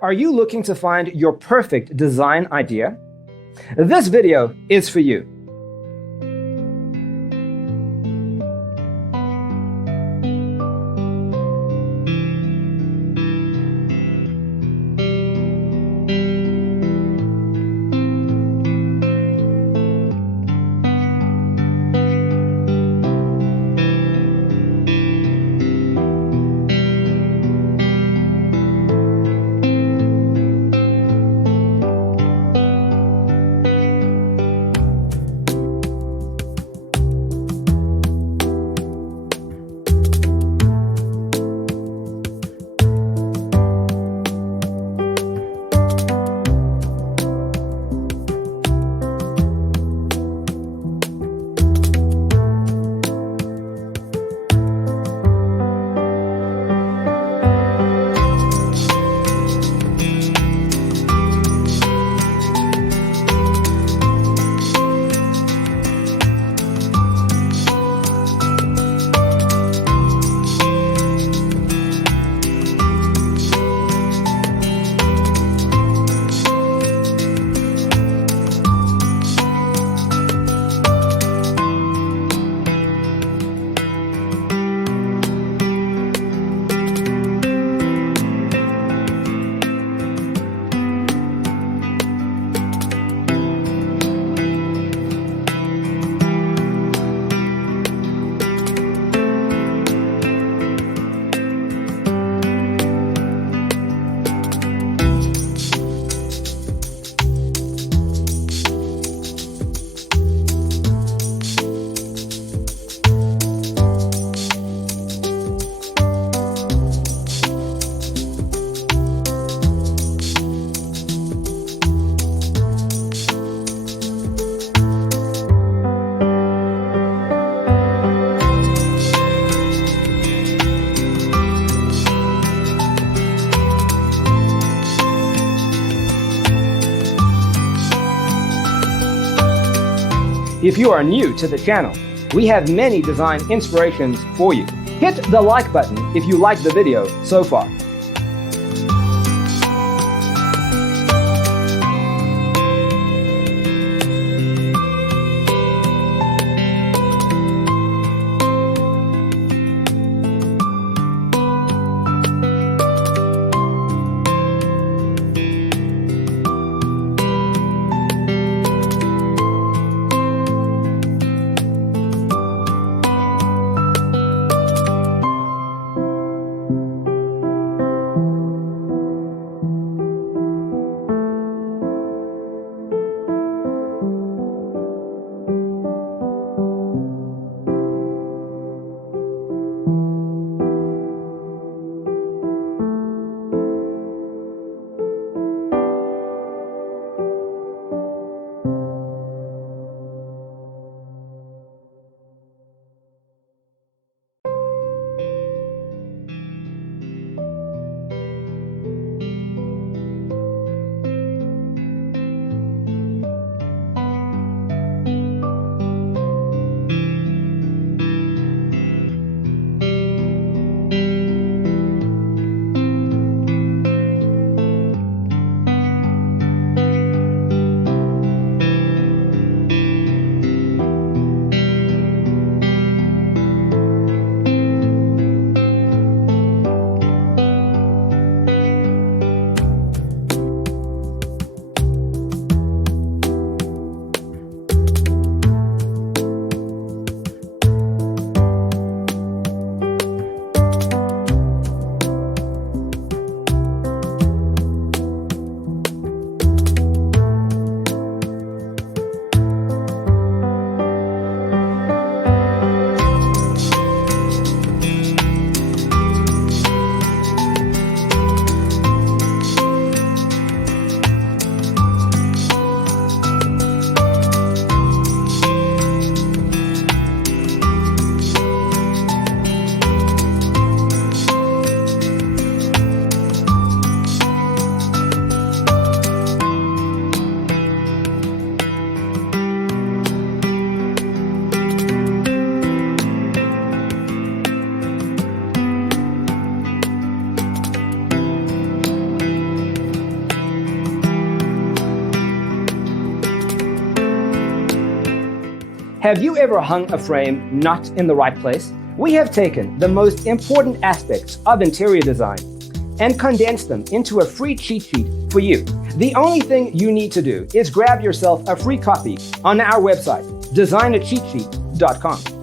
Are you looking to find your perfect design idea? This video is for you. If you are new to the channel, we have many design inspirations for you. Hit the like button if you like the video so far. Have you ever hung a frame not in the right place? We have taken the most important aspects of interior design and condensed them into a free cheat sheet for you. The only thing you need to do is grab yourself a free copy on our website, designercheatsheet.com.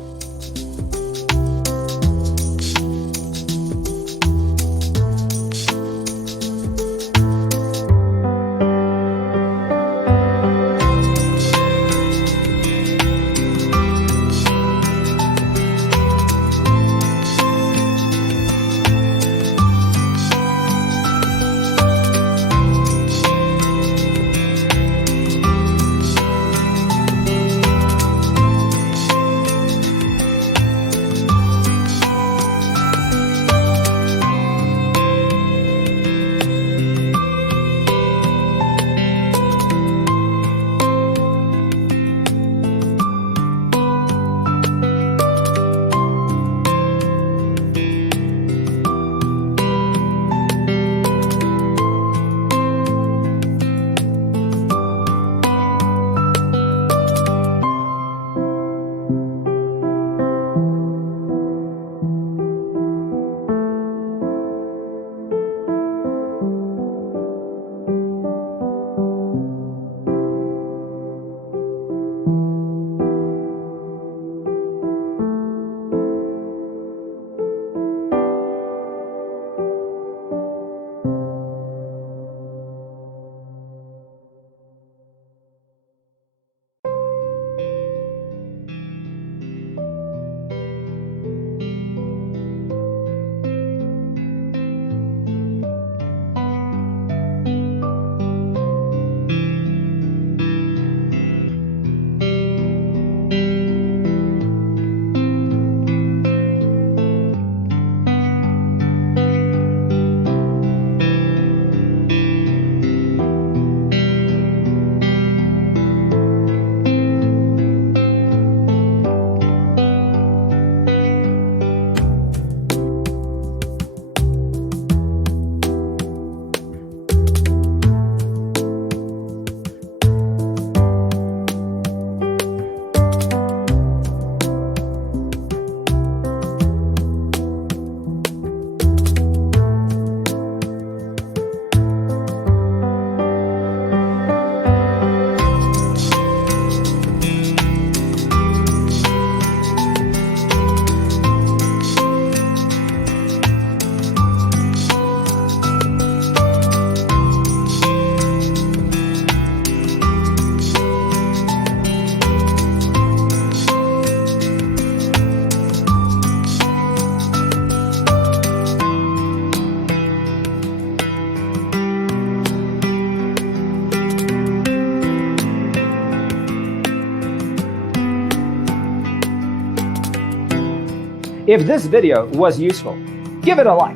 If this video was useful, give it a like.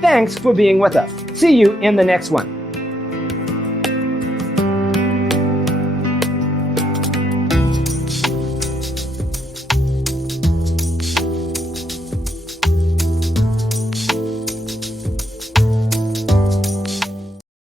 Thanks for being with us. See you in the next one.